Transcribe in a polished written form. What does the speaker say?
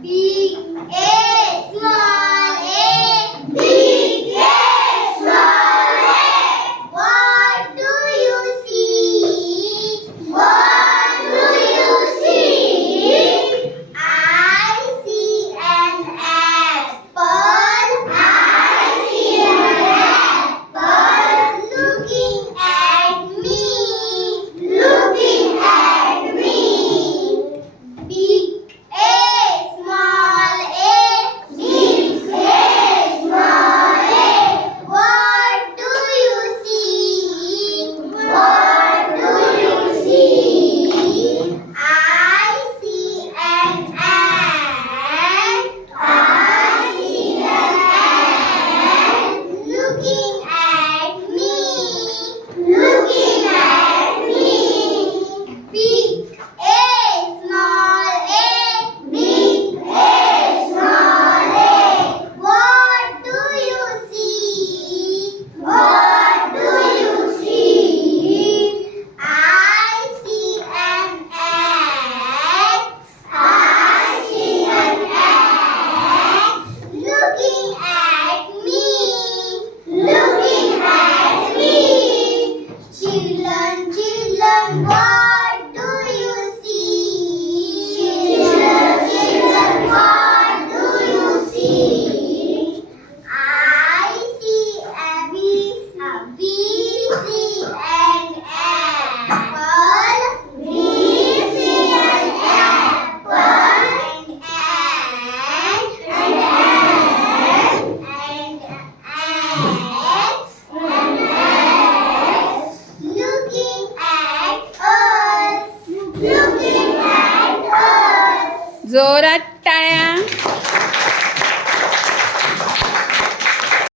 Big A, small A, big A, small A. What do you see? What do you see? I see an apple. I see an apple looking at me. Looking at me. Big A, small A, big A, small A. What do you see? What do you see? I see an ant. I see an ant looking at me. Looking at me. Big A, small A, big A, small A. What do you see? What do you see? I see an axe. I see an axe looking at me. Looking at me. Children, children, what do you see? Children, children, what do you see? I see we see an apple. We see an apple. An ant. An ant looking at us. Looking at us. जोरात टाळ्या.